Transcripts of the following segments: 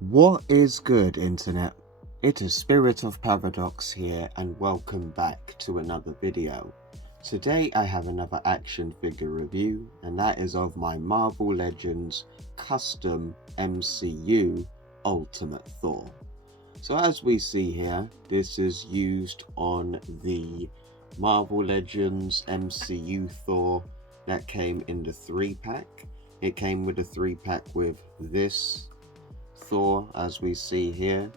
What is good, internet? It is Spirit of Paradox here, and welcome back to another video. Today I have another action figure review, and that is of my Marvel Legends custom MCU Ultimate Thor. So as we see here, this is used on the Marvel Legends MCU Thor that came in the 3-pack. It came with a 3-pack with this Thor, as we see here,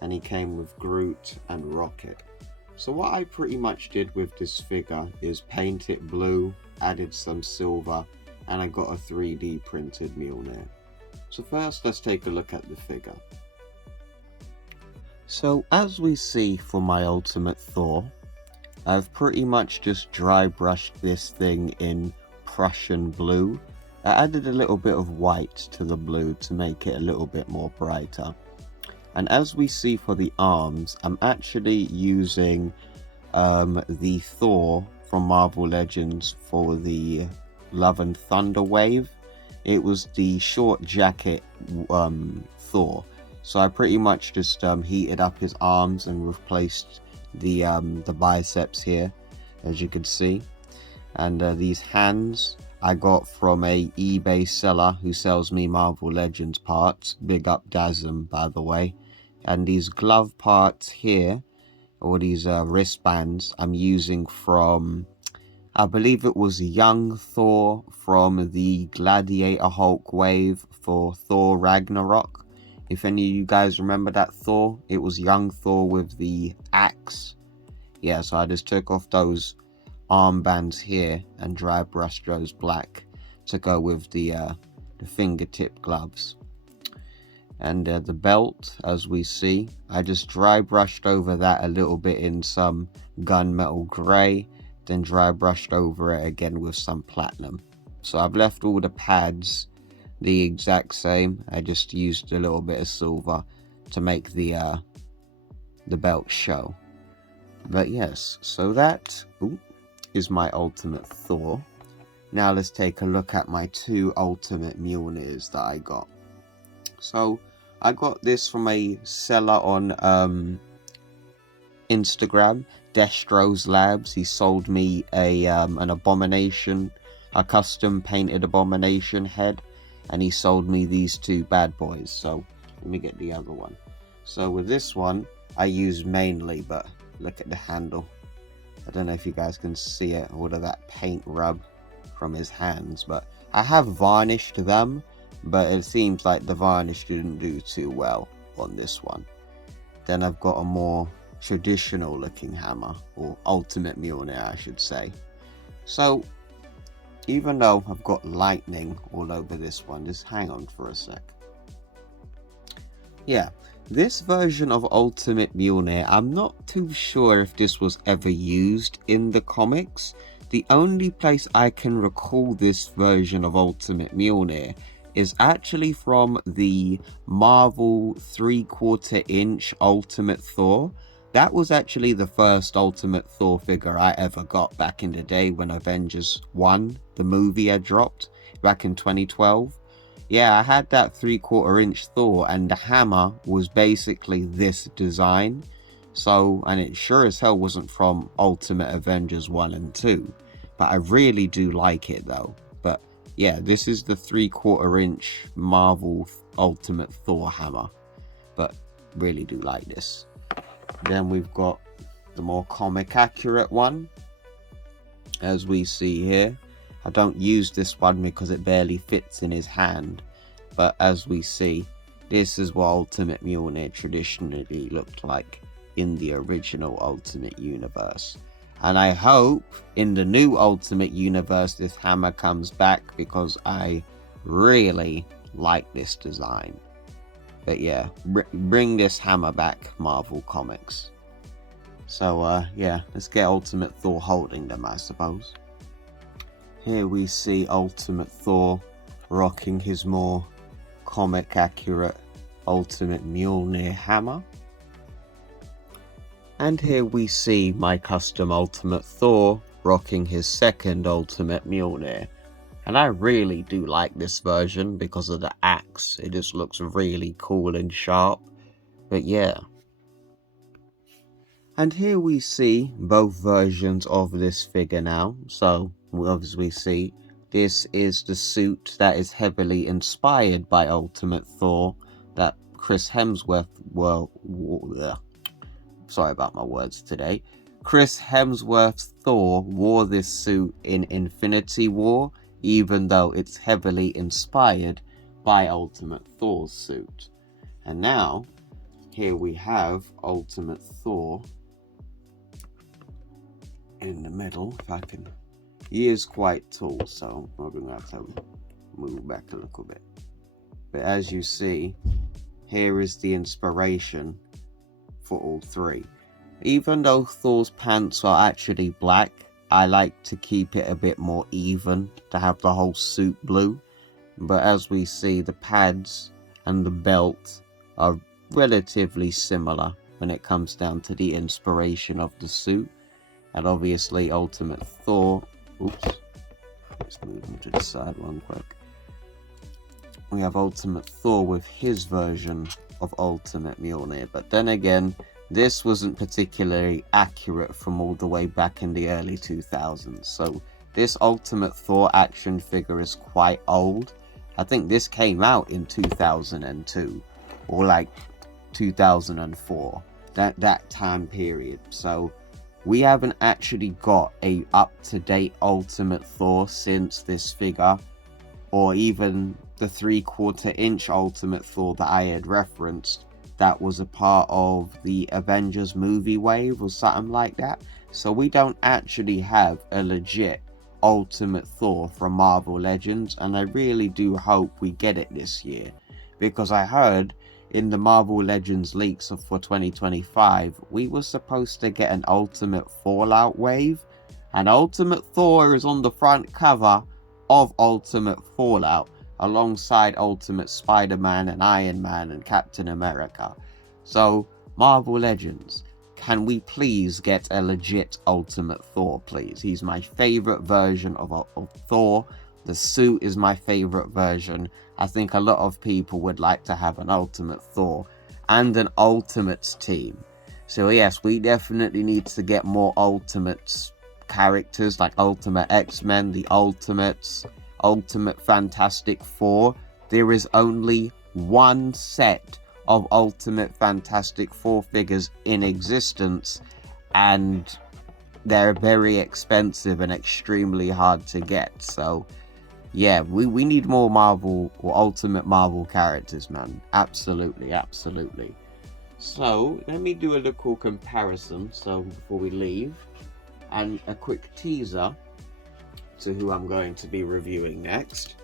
and he came with Groot and Rocket. So what I pretty much did with this figure is paint it blue, added some silver, and I got a 3D printed Mjolnir. So first let's take a look at the figure. So as we see for my Ultimate Thor, I've pretty much just dry brushed this thing in Prussian blue. I added a little bit of white to the blue to make it a little bit more brighter. And as we see for the arms, I'm actually using the Thor from Marvel Legends for the Love and Thunder wave. It was the short jacket Thor. So I pretty much just heated up his arms and replaced the biceps here, as you can see. And these hands I got from a eBay seller who sells me Marvel Legends parts. Big up Dazm, by the way. And these glove parts here, or these wristbands, I'm using from, I believe it was Young Thor from the Gladiator Hulk wave for Thor Ragnarok. If any of you guys remember that Thor, it was Young Thor with the axe. Yeah, so I just took off those armbands here and dry brushed those black to go with the fingertip gloves. And the belt, as we see, I just dry brushed over that a little bit in some gunmetal grey, then dry brushed over it again with some platinum. So I've left all the pads the exact same. I just used a little bit of silver to make the belt show. But yes, so that is my Ultimate Thor. Now let's take a look at my two Ultimate Mjolnirs that I got. So I got this from a seller on Instagram, Destro's Labs. He sold me an Abomination, a custom painted Abomination head, and he sold me these two bad boys. So let me get the other one. So with this one I use mainly, but look at the handle. I don't know if you guys can see it, all of that paint rub from his hands, but I have varnished them, but it seems like the varnish didn't do too well on this one. Then I've got a more traditional looking hammer, or Ultimate Mjolnir I should say. So even though I've got lightning all over this one, just hang on for a sec. Yeah, this version of Ultimate Mjolnir, I'm not too sure if this was ever used in the comics. The only place I can recall this version of Ultimate Mjolnir is actually from the Marvel 3/4 inch Ultimate Thor. That was actually the first Ultimate Thor figure I ever got back in the day when Avengers 1, the movie, had dropped back in 2012. Yeah, I had that 3/4 inch Thor, and the hammer was basically this design. So, and it sure as hell wasn't from Ultimate Avengers 1 and 2. But I really do like it though. But yeah, this is the 3/4 inch Marvel Ultimate Thor hammer. But really do like this. Then we've got the more comic accurate one, as we see here. I don't use this one because it barely fits in his hand, but as we see, this is what Ultimate Mjolnir traditionally looked like in the original Ultimate Universe. And I hope in the new Ultimate Universe this hammer comes back, because I really like this design. But yeah, bring this hammer back, Marvel Comics. So yeah, let's get Ultimate Thor holding them, I suppose. Here we see Ultimate Thor rocking his more comic accurate Ultimate Mjolnir hammer. And here we see my custom Ultimate Thor rocking his second Ultimate Mjolnir And I really do like this version because of the axe. It just looks really cool and sharp. But yeah. And here we see both versions of this figure now. So, as we see, this is the suit that is heavily inspired by Ultimate Thor that Chris Hemsworth sorry about my words today. Chris Hemsworth's Thor wore this suit in Infinity War, even though it's heavily inspired by Ultimate Thor's suit. And now, here we have Ultimate Thor in the middle. If I can, he is quite tall, so I'm probably gonna have to move back a little bit. But as you see, here is the inspiration for all three. Even though Thor's pants are actually black, I like to keep it a bit more even, to have the whole suit blue. But as we see, the pads and the belt are relatively similar when it comes down to the inspiration of the suit. And obviously Ultimate Thor, oops, let's move him to the side one quick. We have Ultimate Thor with his version of Ultimate Mjolnir, but then again, this wasn't particularly accurate from all the way back in the early 2000s, so this Ultimate Thor action figure is quite old. I think this came out in 2002, or like 2004, that time period, so we haven't actually got a up-to-date Ultimate Thor since this figure, or even the 3/4 inch Ultimate Thor that I had referenced that was a part of the Avengers movie wave or something like that. So we don't actually have a legit Ultimate Thor from Marvel Legends, and I really do hope we get it this year, because I heard in the Marvel Legends leaks for 2025, we were supposed to get an Ultimate Fallout wave, and Ultimate Thor is on the front cover of Ultimate Fallout, alongside Ultimate Spider-Man and Iron Man and Captain America. So, Marvel Legends, can we please get a legit Ultimate Thor, please? He's my favorite version of Thor. The suit is my favorite version. I think a lot of people would like to have an Ultimate Thor and an Ultimates team. So yes, we definitely need to get more Ultimates characters like Ultimate X-Men, the Ultimates, Ultimate Fantastic Four. There is only one set of Ultimate Fantastic Four figures in existence, and they're very expensive and extremely hard to get. So yeah, we need more Marvel or Ultimate Marvel characters, man. Absolutely, absolutely. So let me do a little comparison so before we leave, and a quick teaser to who I'm going to be reviewing next.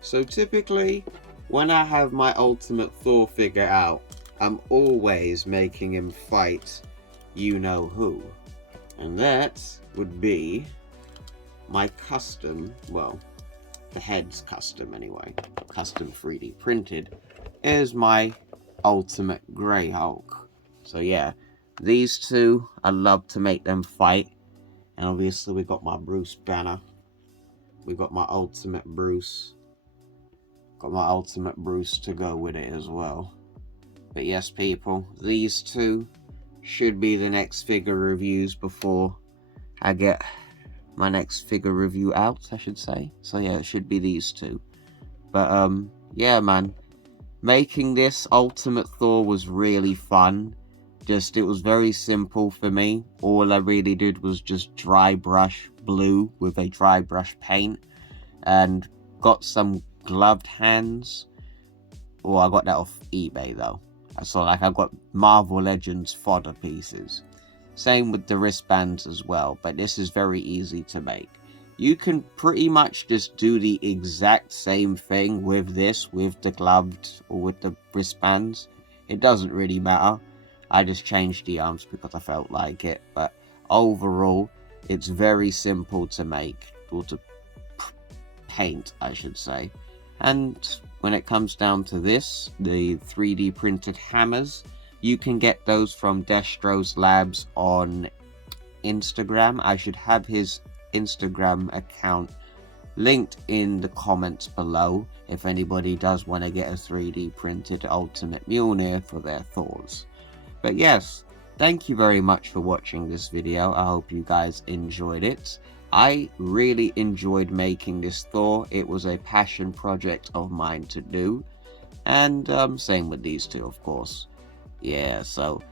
So typically, when I have my Ultimate Thor figure out, I'm always making him fight you-know-who. And that would be my custom, well, the head's custom anyway, custom 3D printed, is my Ultimate Grey Hulk. So yeah, these two, I love to make them fight. And obviously we got my Bruce Banner. We got my Ultimate Bruce. Got my Ultimate Bruce to go with it as well. But yes, people, these two should be the next figure reviews before I get my next figure review out, I should say. So yeah, it should be these two. But yeah, man, making this Ultimate Thor was really fun. It was very simple for me. All I really did was just dry brush blue with a dry brush paint, and got some gloved hands. Well, I got that off eBay though. So like I got Marvel Legends fodder pieces. Same with the wristbands as well, but this is very easy to make. You can pretty much just do the exact same thing with this, with the gloved or with the wristbands. It doesn't really matter. I just changed the arms because I felt like it, but overall, it's very simple to make, or to paint, I should say. And when it comes down to this, the 3D printed hammers, you can get those from Destro's Labs on Instagram. I should have his Instagram account linked in the comments below if anybody does want to get a 3D printed Ultimate Mjolnir for their Thors. But yes, thank you very much for watching this video. I hope you guys enjoyed it. I really enjoyed making this Thor. It was a passion project of mine to do. And same with these two, of course. Yeah, so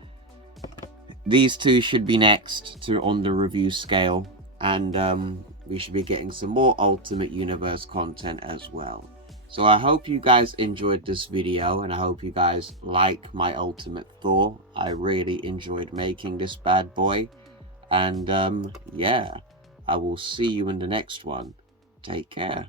these two should be next on the review scale. And we should be getting some more Ultimate Universe content as well. So I hope you guys enjoyed this video, and I hope you guys like my Ultimate Thor. I really enjoyed making this bad boy. And yeah, I will see you in the next one. Take care.